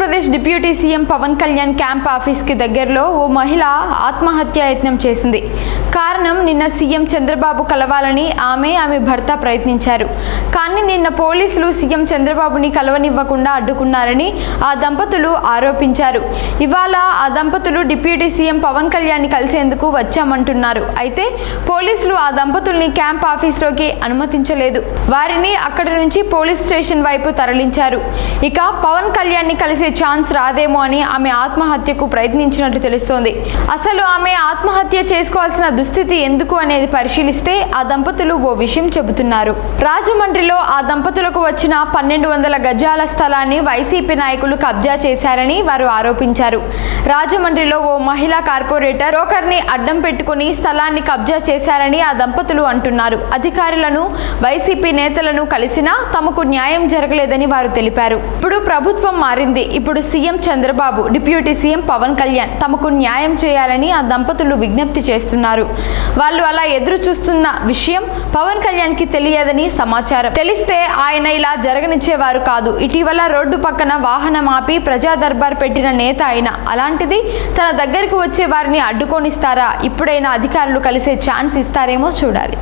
Andhra Pradesh deputy CM Pawan Kalyan camp ఆఫీస్కి దగ్గరలో ఓ మహిళ ఆత్మహత్యాయత్నం చేసింది. కారణం నిన్న సీఎం చంద్రబాబు కలవాలని ఆమె ఆమె భర్త ప్రయత్నించారు. కానీ నిన్న పోలీసులు సీఎం చంద్రబాబుని కలవనివ్వకుండా అడ్డుకున్నారని ఆ దంపతులు ఆరోపించారు. ఇవాళ ఆ దంపతులు డిప్యూటీ సీఎం పవన్ కళ్యాణ్ని కలిసేందుకు వచ్చామంటున్నారు. అయితే పోలీసులు ఆ దంపతుల్ని క్యాంప్ ఆఫీస్లోకి అనుమతించలేదు. వారిని అక్కడి నుంచి పోలీస్ స్టేషన్ వైపు తరలించారు. ఇక పవన్ కళ్యాణ్ని కలిసే ఛాన్స్ రాదేమో అని ఆమె ఆత్మహత్యకు ప్రయత్నించినట్టు తెలుస్తోంది. అసలు ఆమె ఆత్మహత్య చేసుకోవాల్సిన దుస్థితి ఎందుకు అనేది పరిశీలిస్తే ఆ దంపతులు ఓ విషయం చెబుతున్నారు. రాజమండ్రిలో ఆ దంపతులకు వచ్చిన పన్నెండు వందల గజాల స్థలాన్ని వైసీపీ నాయకులు కబ్జా చేశారని వారు ఆరోపించారు. రాజమండ్రిలో ఓ మహిళా కార్పొరేటర్ ఒకరిని అడ్డం పెట్టుకుని స్థలాన్ని కబ్జా చేశారని ఆ దంపతులు అంటున్నారు. అధికారులను వైసీపీ నేతలను కలిసినా తమకు న్యాయం జరగలేదని వారు తెలిపారు. ఇప్పుడు ప్రభుత్వం మారింది. ఇప్పుడు CM Chandrababu deputy CM Pawan Kalyan తమకు న్యాయం చేయాలని ఆ దంపతులు విజ్ఞప్తి చేస్తున్నారు. వాళ్ళు అలా ఎదురు చూస్తున్న విషయం పవన్ కళ్యాణ్కి తెలియదని సమాచారం. తెలిస్తే ఆయన ఇలా జరగనిచ్చేవారు కాదు. ఇటీవల రోడ్డు పక్కన వాహనం ఆపి ప్రజా దర్బార్ పెట్టిన నేత ఆయన అలాంటిది తన దగ్గరకు వచ్చే వారిని అడ్డుకొనిస్తారా? ఇప్పుడైనా అధికారులు కలిసే ఛాన్స్ ఇస్తారేమో చూడాలి.